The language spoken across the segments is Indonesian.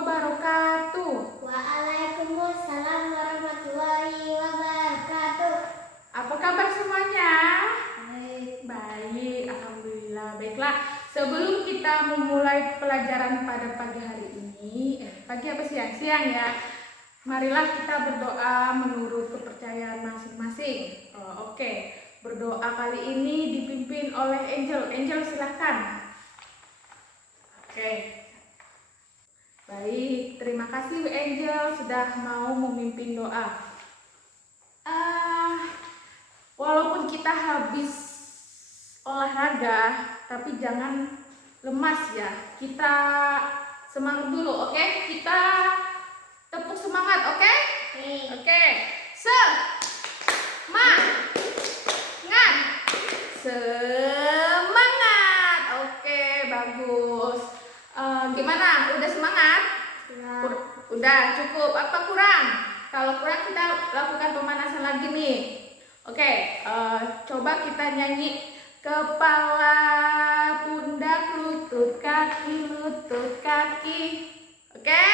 wabarakatuh. Waalaikumsalam warahmatullahi wabarakatuh. Apa kabar semuanya? Baik. Baik, alhamdulillah. Baiklah, sebelum kita memulai pelajaran pada pagi hari ini, pagi apa siang? Siang ya. Marilah kita berdoa menurut kepercayaan masing-masing. Oke. Berdoa kali ini dipimpin oleh Angel. Angel silahkan. Oke. Baik, terima kasih Angel sudah mau memimpin doa. Walaupun kita habis olahraga, tapi jangan lemas ya. Kita semangat dulu, oke? Kita tepuk semangat, oke? Oke. Semangat. Oke, bagus. Gimana? Udah semangat? Udah cukup. Apa kurang? Kalau kurang kita lakukan pemanasan lagi nih. Oke, coba kita nyanyi. Kepala, pundak, lutut, kaki, lutut, kaki. Oke,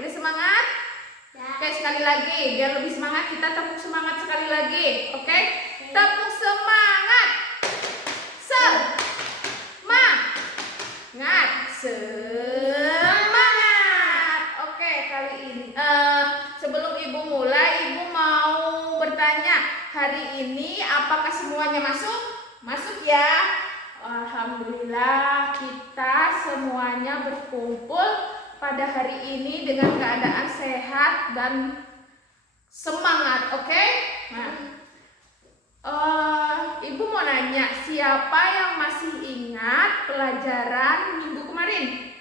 udah semangat? Ya. Oke, sekali lagi. Biar lebih semangat, kita tepuk semangat sekali lagi. Oke, tepuk semangat. Semangat. Oke, kali ini sebelum Ibu mulai, Ibu mau bertanya, hari ini apakah semuanya masuk? Masuk ya. Alhamdulillah, kita semuanya berkumpul pada hari ini dengan keadaan sehat dan semangat. Oke? Nah, Ibu mau nanya, siapa yang masih ingat pelajaran minggu kemarin?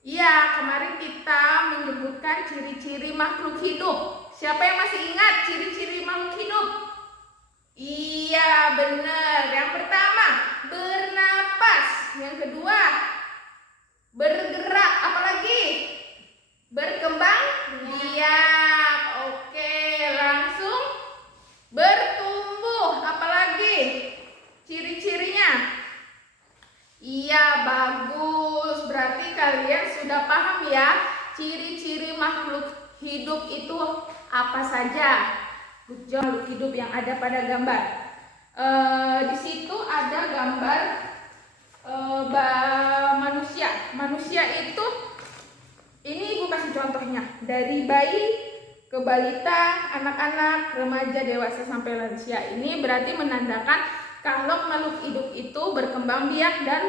Iya, kemarin kita menyebutkan ciri-ciri makhluk hidup. Siapa yang masih ingat ciri-ciri makhluk hidup? Iya, benar. Yang pertama, bernapas. Yang kedua, bergerak. Apalagi? Berkembang biak. Oke, langsung bertumbuh. Apalagi ciri-cirinya? Iya, bagus. Berarti kalian sudah paham ya ciri-ciri makhluk hidup itu apa saja. Makhluk hidup yang ada pada gambar. Di situ ada gambar manusia. Manusia itu, ini Ibu kasih contohnya, dari bayi ke balita, anak-anak, remaja, dewasa sampai lansia. Ini berarti menandakan kalau makhluk hidup itu berkembang biak dan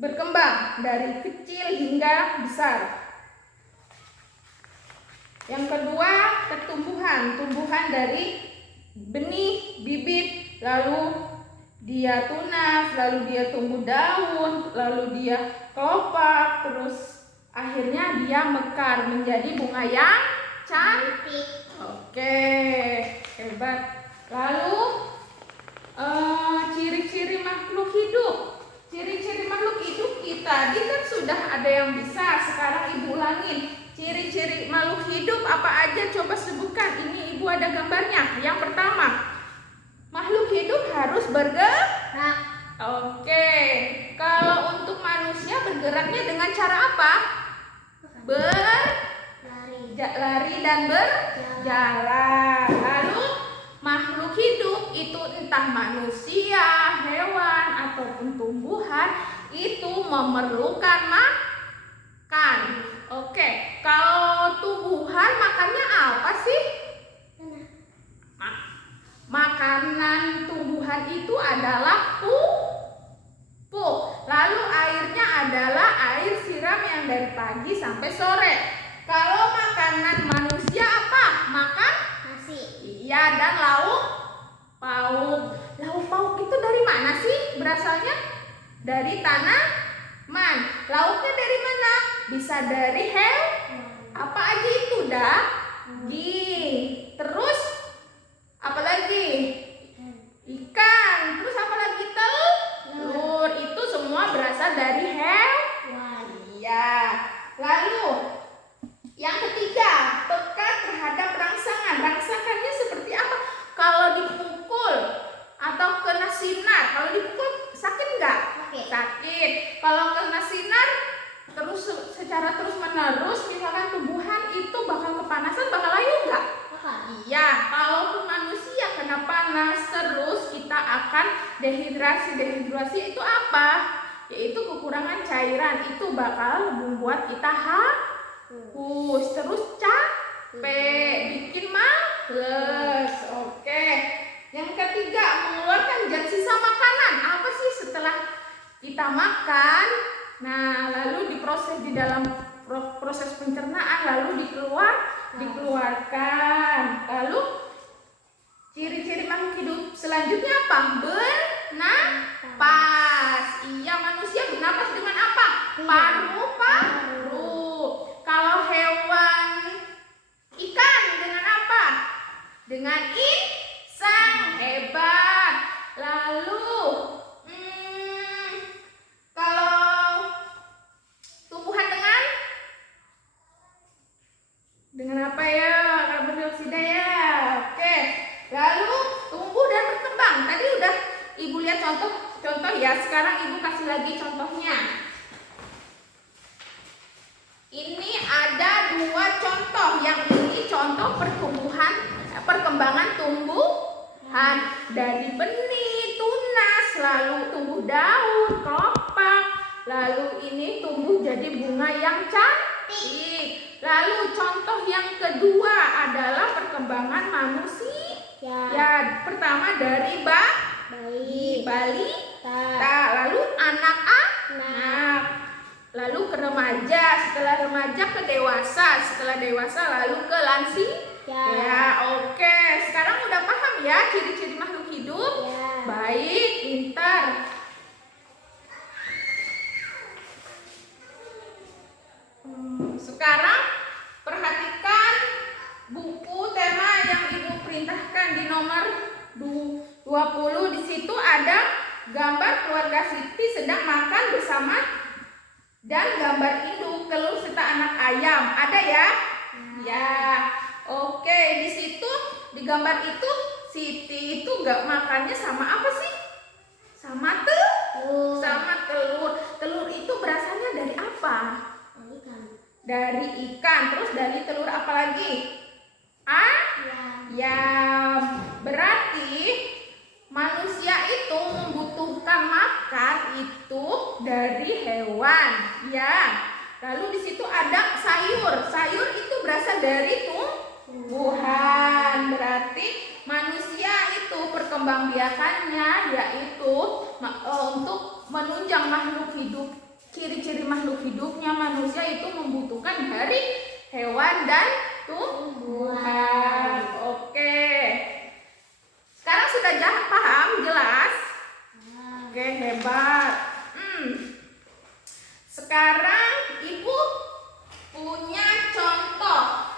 berkembang dari kecil hingga besar. Yang kedua, pertumbuhan. Tumbuhan dari benih, bibit, lalu dia tunas, lalu dia tumbuh daun, lalu dia kelopak, terus akhirnya dia mekar menjadi bunga yang cantik. Oke, hebat. Lalu ciri-ciri makhluk hidup. Ciri-ciri makhluk hidup kita tadi kan sudah ada yang bisa. Sekarang Ibu ulangin. Ciri-ciri makhluk hidup apa aja, coba sebutkan. Ini Ibu ada gambarnya. Yang pertama, makhluk hidup harus bergerak. Oke. Kalau untuk manusia bergeraknya dengan cara apa? Lari dan berjalan. Lalu makhluk hidup itu entah manusia, hewan ataupun tumbuhan itu memerlukan makan. Oke, kalau tumbuhan makannya apa sih? Makanan tumbuhan itu adalah pupuk. Lalu airnya adalah air siram yang dari pagi sampai sore. Kalau makanan manusia apa? Makan Nasi. iya, dan lauk pauk. Lauk pauk itu dari mana sih berasalnya? Dari tanaman. Lauknya dari mana? Bisa dari apa aja itu? Daging. Terus apa lagi? Ikan. Terus apa lagi? Telur. Itu semua berasal dari hewan. Iya. Lalu yang ketiga, peka terhadap rangsangan. Rangsangannya seperti apa? Kalau dipukul atau kena sinar, kalau dipukul sakit nggak? Sakit. Kalau kena sinar terus secara terus-menerus, misalkan tumbuhan itu bakal kepanasan, bakal layu nggak? Iya, kalaupun manusia kena panas terus, kita akan dehidrasi. Dehidrasi itu apa? Yaitu kekurangan cairan. Itu bakal membuat kita haus, terus capek, bikin males. Oke. Yang ketiga, mengeluarkan zat sisa makanan. Apa sih setelah kita makan? Nah, lalu diproses di dalam proses pencernaan, lalu dikeluarkan. Lalu ciri-ciri makhluk hidup selanjutnya apa? Bernapas. Iya, manusia bernapas dengan apa? Paru-paru. Kalau hewan ikan dengan apa? Dengan insang. Hebat. Lalu kalau tumbuhan dengan apa ya? Karbon dioksida ya. Oke. Lalu tumbuh dan berkembang. Tadi udah Ibu lihat contoh ya. Sekarang Ibu kasih lagi contohnya. Ini ada 2 contoh. Yang ini contoh perkembangan tumbuhan dari benih, tunas, lalu tumbuh daun, kelopak, lalu ini tumbuh jadi bunga yang cantik. Lalu contoh yang kedua adalah perkembangan manusia. Ya, pertama dari balita, lalu anak-anak, lalu ke remaja, setelah remaja ke dewasa, setelah dewasa lalu ke lansia. Ya, oke. Sekarang udah paham ya ciri-ciri makhluk hidup? Ya. Baik, pintar. Sekarang perhatikan buku tema yang Ibu perintahkan di nomor 20. Di situ ada gambar keluarga Siti sedang makan bersama dan gambar induk, telur serta anak ayam. Ada ya? Ya. Oke, di situ di gambar itu Siti itu nggak makannya sama apa sih? Sama telur. Telur itu berasalnya dari apa? Dari ikan. Terus dari telur apa lagi? Ayam. Berarti manusia itu membutuhkan makan itu dari hewan, ya. Lalu di situ ada sayur. Sayur itu berasal dari tumbuhan. Berarti manusia itu perkembangbiakannya yaitu untuk menunjang makhluk hidup. Ciri-ciri makhluk hidupnya manusia itu membutuhkan dari hewan dan tumbuhan. Oke. Sekarang sudah paham, jelas? Oke, hebat. Sekarang Ibu punya contoh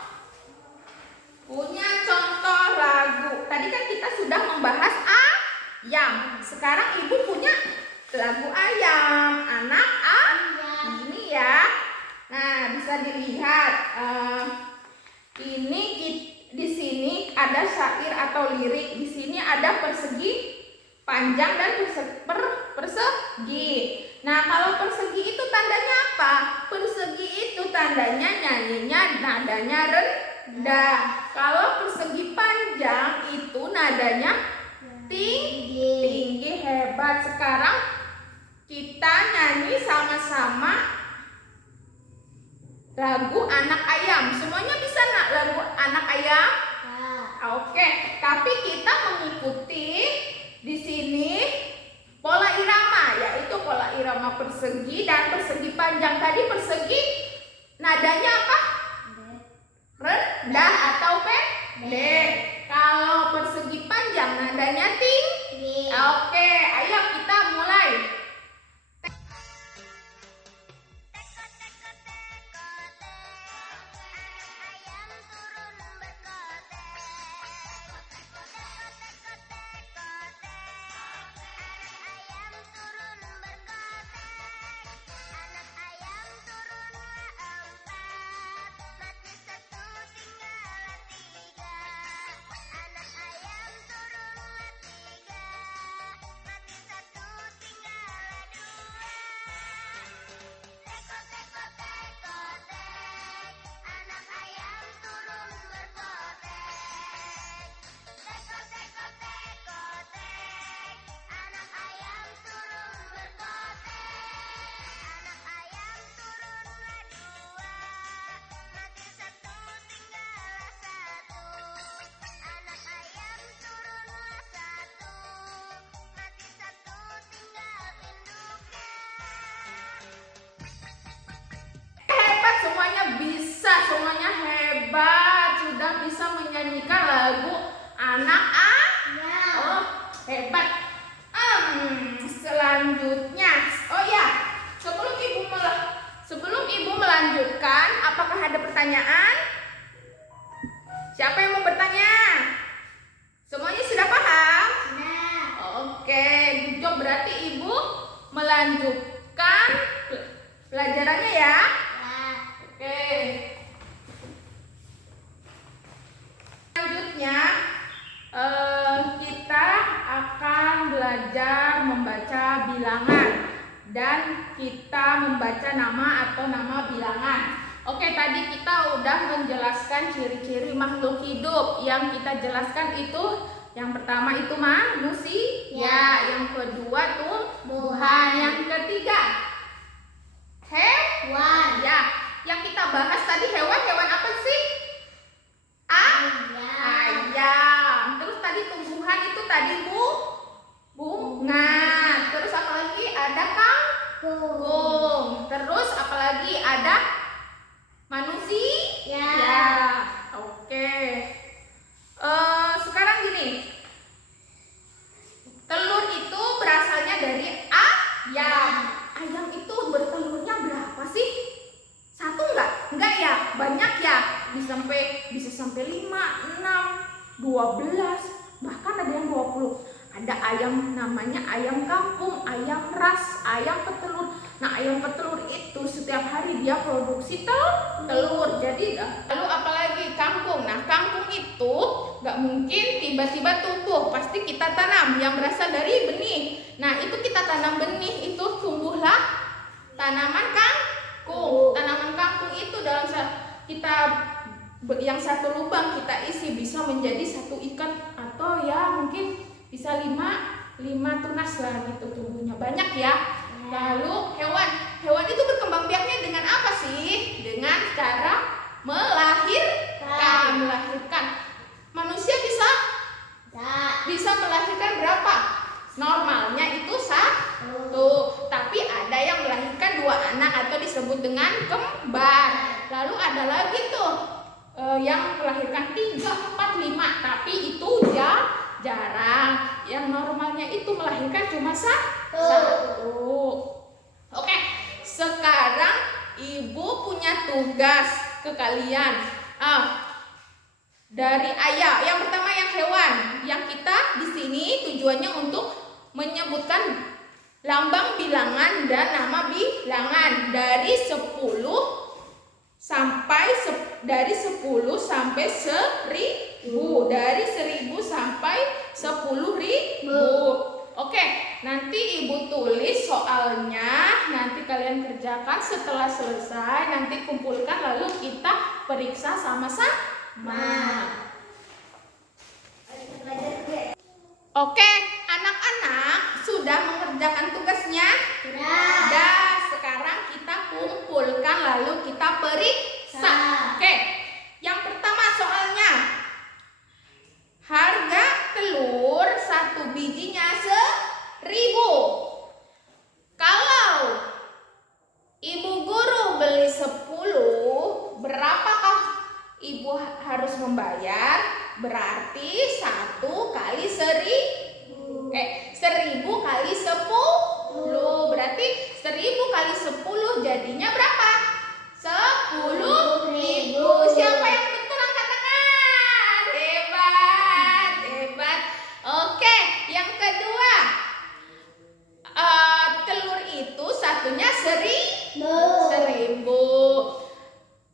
lagu. Tadi kan kita sudah membahas ayam. Sekarang Ibu punya lagu ayam, anak ini ya. Nah, bisa dilihat. Ini di sini ada syair atau lirik. Di sini ada persegi panjang dan persegi. Nah, kalau persegi itu tandanya apa? Persegi itu tandanya nyanyinya nadanya rendah. Kalau persegi panjang itu nadanya tinggi. Hebat. Sekarang kita nyanyi sama-sama lagu anak ayam. Semuanya bisa nak lagu anak ayam? Oke, tapi kita mengikuti di sini pola irama, yaitu pola irama persegi dan persegi panjang. Tadi persegi nadanya apa? Rendah atau pendek. Kalau persegi panjang nadanya tinggi. Oke, ayo kita mulai. Anak ayam turun 3, mati 1, tinggal menyanyikan lagu Anak Ya. Oh, hebat. Selanjutnya, oh ya, sebelum ibu melanjutkan, apakah ada pertanyaan? Siapa yang mau bertanya? Semuanya sudah paham? Nah. Oke, good job. Berarti ibu melanjutkan pelajarannya ya. Ya. Oke. Selanjutnya kita akan belajar membaca bilangan dan kita membaca nama atau nama bilangan. Oke, tadi kita udah menjelaskan ciri-ciri makhluk hidup. Yang kita jelaskan itu yang pertama itu manusia, yang kedua tumbuhan, yang ketiga hewan. Ya, yang kita bahas tadi hewan apa sih? Ayam. Terus tadi tumbuhan itu tadi bunga. Terus apalagi ada kangkung. Terus apalagi ada manusia. Ya. Oke. Sekarang gini. Telur itu berasalnya dari ayam. Ayam itu bertelurnya berapa sih? Satu enggak ya? Banyak ya? Bisa sampai 5, 6, 12, bahkan ada yang 20. Ada ayam namanya ayam kampung, ayam ras, ayam petelur. Nah, ayam petelur itu setiap hari dia produksi telur. Jadi lalu apalagi kangkung. Nah, kangkung itu nggak mungkin tiba-tiba tumbuh, pasti kita tanam yang berasal dari benih. Nah, itu kita tanam benih, itu tumbuhlah tanaman kangkung. Tanaman kangkung itu dalam kita yang satu lubang kita isi bisa menjadi satu ikan atau ya mungkin bisa 5 tunas lah gitu tumbuhnya, banyak ya. Lalu hewan itu berkembang biaknya dengan apa sih? Dengan cara melahirkan. Manusia bisa melahirkan berapa? Normalnya itu 1, tapi ada yang melahirkan 2 anak atau disebut dengan kembar. Lalu ada lagi tuh yang melahirkan 3, 4, 5, tapi itu jarang. Yang normalnya itu melahirkan cuma 1. Oke, sekarang ibu punya tugas ke kalian. Dari ayah, yang pertama yang hewan, yang kita di sini tujuannya untuk menyebutkan lambang bilangan dan nama bilangan dari 10 sampai 1000, dari 1000 sampai 10.000. Oke, nanti ibu tulis soalnya, nanti kalian kerjakan. Setelah selesai nanti kumpulkan lalu kita periksa sama-sama. Oke, anak-anak sudah mengerjakan tugasnya? Sudah. Sekarang kita kumpulkan lalu kita periksa. Oke, yang pertama soalnya, harga telur 1 bijinya 1.000. Kalau ibu guru beli 10, berapakah ibu harus membayar? Berarti 1 kali 1.000. 1.000 kali 10. Berarti 1.000 kali 10 jadinya berapa? 10.000. Siapa yang betul angkat tangan? Hebat. Oke, yang kedua, telur itu satunya 1.000.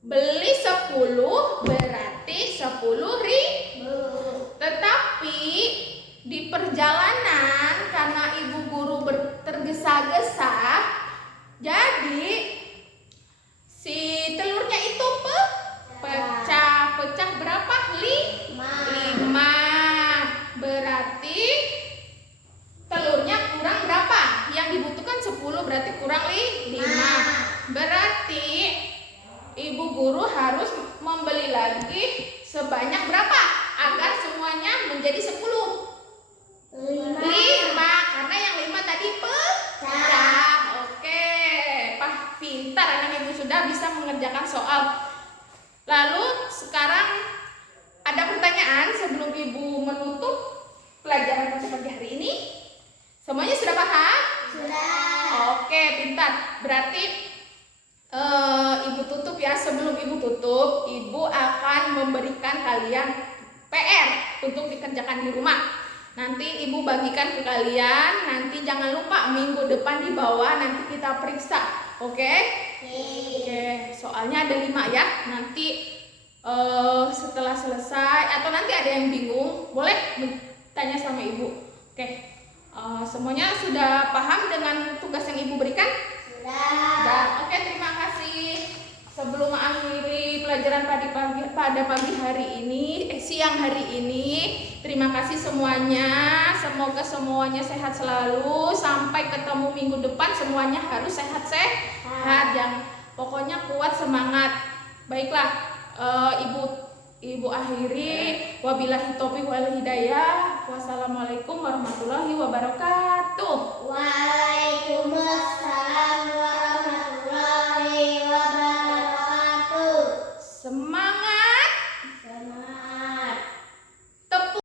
Beli 10 berarti 10.000. Tetapi di perjalanan karena ibu guru tergesa-gesa, jadi si telurnya itu pecah berapa? 5. Berarti telurnya kurang berapa? Yang dibutuhkan 10 berarti kurang 5. Berarti ibu guru harus membeli lagi sebanyak berapa agar semuanya menjadi 10? 5, karena yang 5 tadi pecah. Oke, pintar anak ibu sudah bisa mengerjakan soal. Lalu sekarang Ada pertanyaan sebelum Ibu menutup pelajaran pada pagi hari ini? Semuanya sudah paham? Sudah. Oke, pintar. Berarti Ibu tutup ya. Sebelum Ibu tutup, Ibu akan memberikan kalian PR untuk dikerjakan di rumah. Nanti Ibu bagikan ke kalian. Nanti jangan lupa minggu depan dibawa, nanti kita periksa. Oke? Oke, soalnya ada 5 ya. Nanti setelah selesai atau nanti ada yang bingung, boleh tanya sama Ibu. Oke, semuanya sudah paham dengan tugas yang Ibu berikan? Sudah. Oke, terima kasih. Sebelum mengakhiri pelajaran pada pagi hari ini, siang hari ini, terima kasih semuanya. Semoga semuanya sehat selalu. Sampai ketemu minggu depan, semuanya harus sehat-sehat. Pokoknya kuat, semangat. Baiklah. Ibu akhiri, wabillahi taufiq wal hidayah. Wassalamualaikum warahmatullahi wabarakatuh.